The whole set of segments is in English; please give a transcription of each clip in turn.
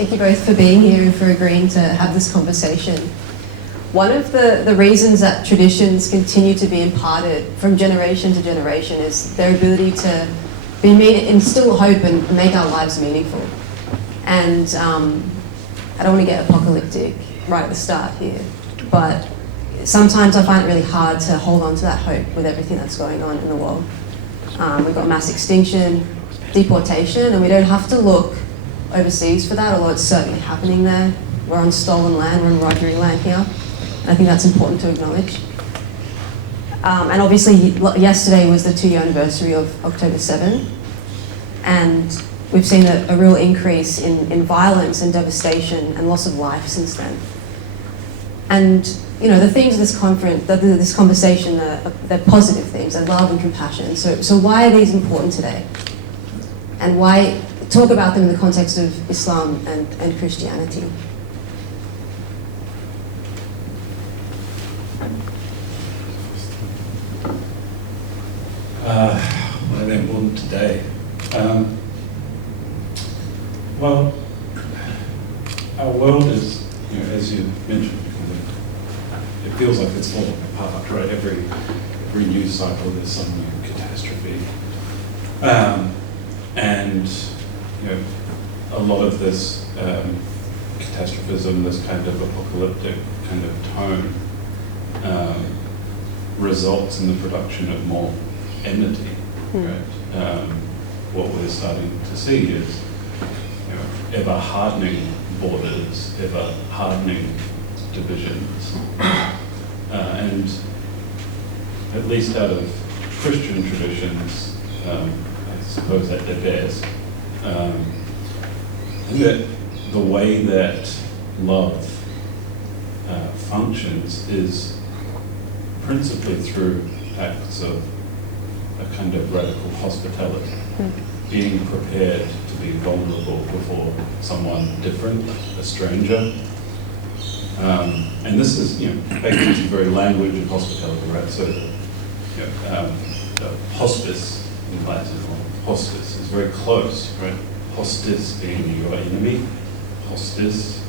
Thank you both for being here and for agreeing to have this conversation. One of the reasons that traditions continue to be imparted from generation to generation is their ability to instill hope and make our lives meaningful. And I don't want to get apocalyptic right at the start here, but sometimes I find it really hard to hold on to that hope with everything that's going on in the world. We've got mass extinction, deportation, and we don't have to look overseas for that, although it's certainly happening there. We're on stolen land, we're on Roggery land here. And I think that's important to acknowledge. And obviously, yesterday was the 2-year anniversary of October 7, and we've seen a real increase in violence and devastation and loss of life since then. And the themes of this conference, this conversation, they're positive themes, they're love and compassion. So why are these important today? And why talk about them in the context of Islam and Christianity? Why are they important today? Well, our world is, as you mentioned, it feels like it's falling apart, right? Every news cycle there's some new catastrophe. And a lot of this catastrophism, this kind of apocalyptic kind of tone, results in the production of more enmity, right? What we're starting to see is ever hardening borders, ever hardening divisions, and at least out of Christian traditions, I suppose that they're best. And that the way that love functions is principally through acts of a kind of radical hospitality, being prepared to be vulnerable before someone different, a stranger. And this is, baked into the very language of hospitality, right? So, hospice in Latin, or hostis, is very close, right? Hostis being your enemy, hostis,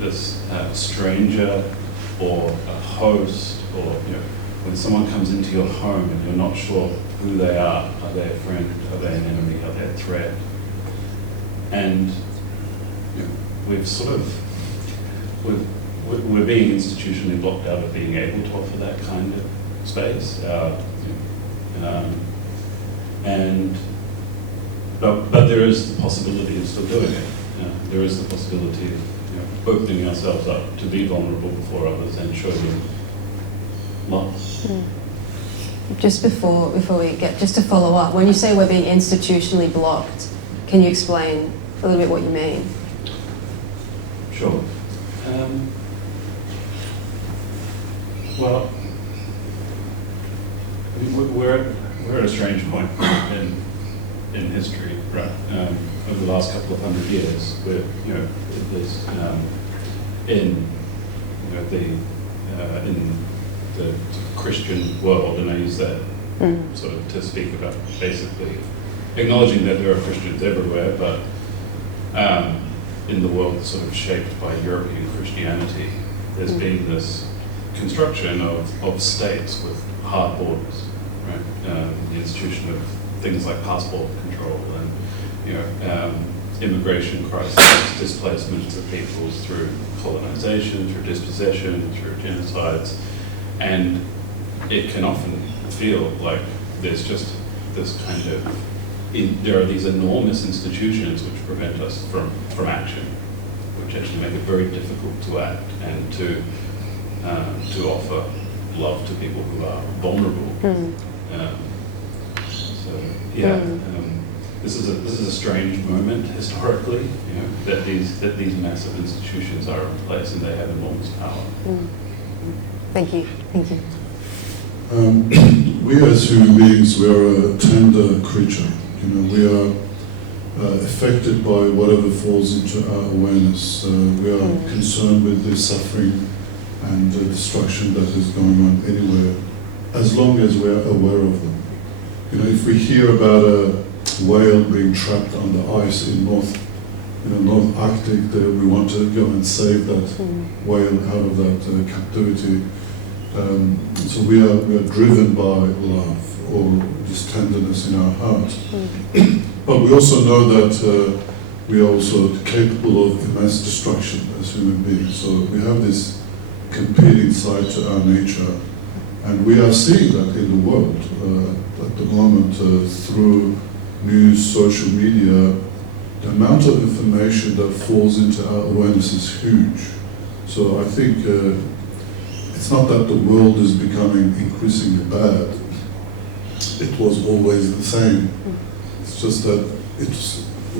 this stranger or a host, or when someone comes into your home and you're not sure who they are they a friend, are they an enemy, are they a threat? And we've sort of, we're being institutionally blocked out of being able to offer that kind of space. But there is the possibility of still doing it. There is the possibility of opening ourselves up to be vulnerable before others and showing love. Just before we get, just to follow up, when you say we're being institutionally blocked, can you explain a little bit what you mean? Sure. Well, I mean, we're at a strange point in history, right? Over the last couple of 100 years, we're there's in the Christian world, and I use that sort of to speak about basically acknowledging that there are Christians everywhere, but in the world sort of shaped by European Christianity, there's been this construction of states with hard borders, right? The institution of things like passport control and immigration crisis, displacement of peoples through colonization, through dispossession, through genocides, and it can often feel like there's just this kind of there are these enormous institutions which prevent us from action, which actually make it very difficult to act and to offer love to people who are vulnerable. This is a strange moment historically, that these massive institutions are in place and they have enormous power. Thank you. We as human beings, we are a tender creature. We are affected by whatever falls into our awareness. We are concerned with the suffering and the destruction that is going on anywhere, as long as we're aware of them. If we hear about a whale being trapped under ice in North North Arctic, we want to go and save that whale out of that captivity. So we are driven by love or this tenderness in our heart. But we also know that we are also capable of immense destruction as human beings. So we have this competing side to our nature. And we are seeing that in the world at the moment through news, social media. The amount of information that falls into our awareness is huge. So I think it's not that the world is becoming increasingly bad. It was always the same. It's just that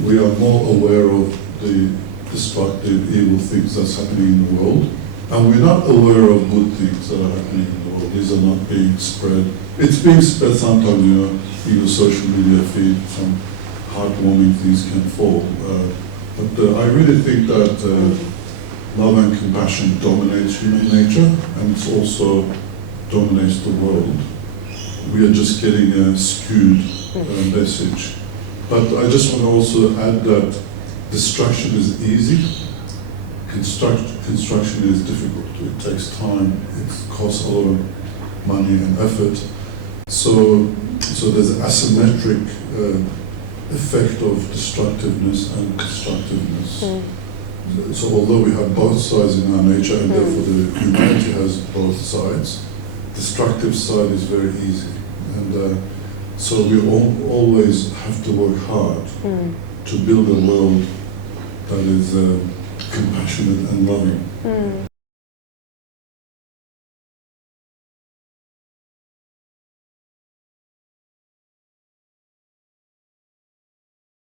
we are more aware of the destructive, evil things that's happening in the world. And we're not aware of good things that are happening in the world. These are not being spread. It's being spread sometimes, in your social media feed, some heartwarming things can fall. But I really think that love and compassion dominates human nature, and it also dominates the world. We are just getting a skewed message. But I just want to also add that destruction is easy. Construction is difficult. It takes time. It costs a lot of money and effort. So there's an asymmetric effect of destructiveness and constructiveness. So although we have both sides in our nature, and therefore the humanity has both sides, destructive side is very easy. And so we always have to work hard to build a world that is compassionate and loving.